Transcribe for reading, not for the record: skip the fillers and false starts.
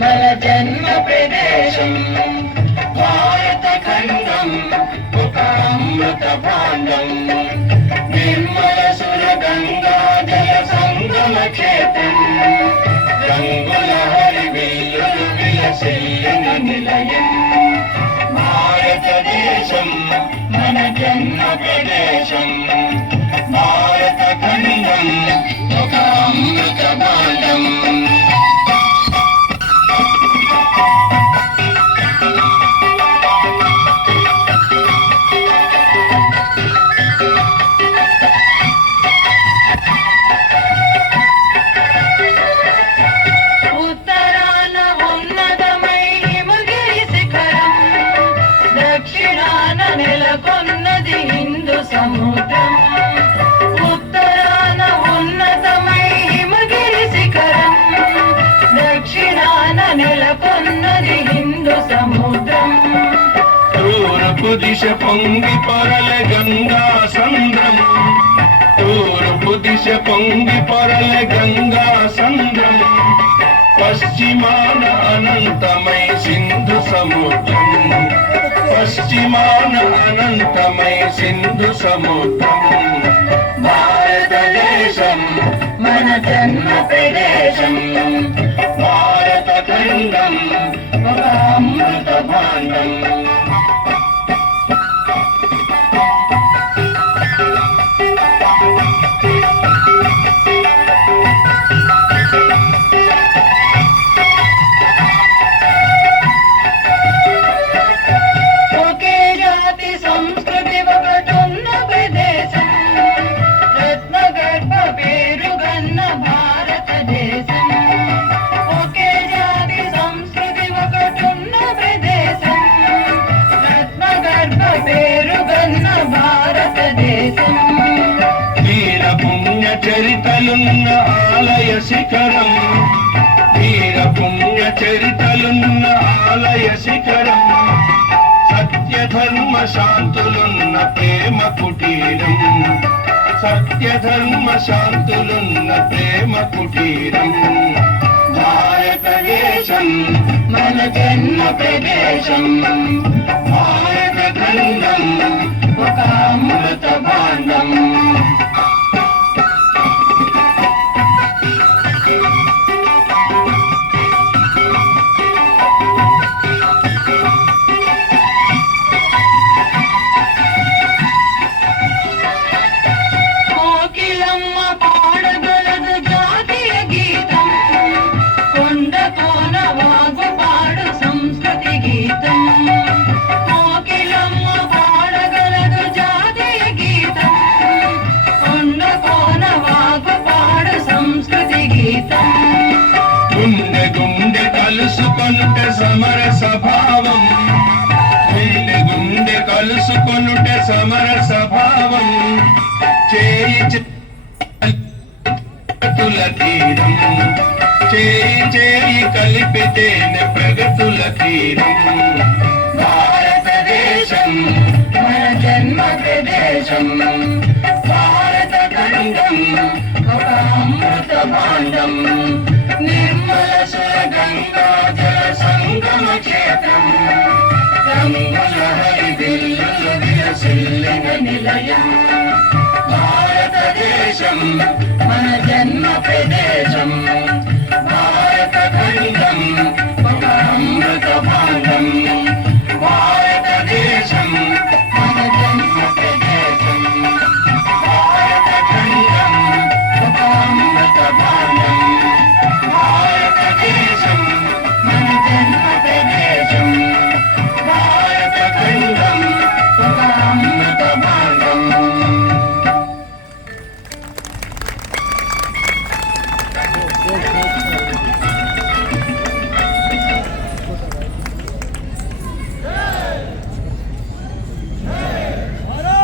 మన జన్మ ప్రదేశం భారత ఖండం ఒక అమృత భాండం నిర్మల సుర గంగా జల సంగమ క్షేత్రం రంగుల హరివిల్లులు విలసిల్లిన నిలయం భారతదేశం మన జన్మ ప్రదేశం భారత ఖండం ఒక అమృత భాండం నెలకొన్నది హిందూ సముద్రం ఉత్తరాన ఉన్నతమై హిమగిరి శిఖరం దక్షిణాన నెలకొన్నది హిందూ సముద్రం తూర్పు దిశ పొంగి పొరల గంగా సంద్రం తూర్పు దిశ పొంగి పొరల గంగా సంద్రం పశ్చిమాన అనంతమై సింధు సముద్రం పశ్చిమాన అనంతమై సింధు సముద్రం భారతదేశం మన జన్మ ప్రదేశం భారత ఖండం ఒక అమృత భాండం వీర పుణ్య చరితలున్న ఆలయ శిఖరం వీర పుణ్య చరితలున్న ఆలయ శిఖరం సత్య ధర్మ శాంతులున్న ప్రేమ కుటీరం సత్య ధర్మ శాంతులున్న ప్రేమ కుటీరం భారతదేశం మన జన్మ ప్రదేశం భారత ఖండం ఒక అమృత భాండం కోకిలమ్మ పాడగలదు జాతీయ గీతం కొండ కోన వాగు పాడు సంస్కృతి గీతం కోకిలమ్మ పాడగలదు జాతీయ గీతం కొండ కోన వాగు పాడు సంస్కృతి గీతం గుండె గుండె కలుసుకొనుట సమర స్వభావం గుండె గుండె కలుసుకొనుట సమర స్వభావం చేయి ప్రగతుల తీరం చేయి చేయి కలిపితేనే ప్రగతుల తీరం భారతదేశం మన జన్మ ప్రదేశం భారత ఖండం ఒక అమృత భాండం నిర్మల సుర గంగా జల సంగమ క్షేత్రం రంగుల హరివిల్లులు విలసిల్లిన నిలయం భారతదేశం మన జన్మ ప్రదేశం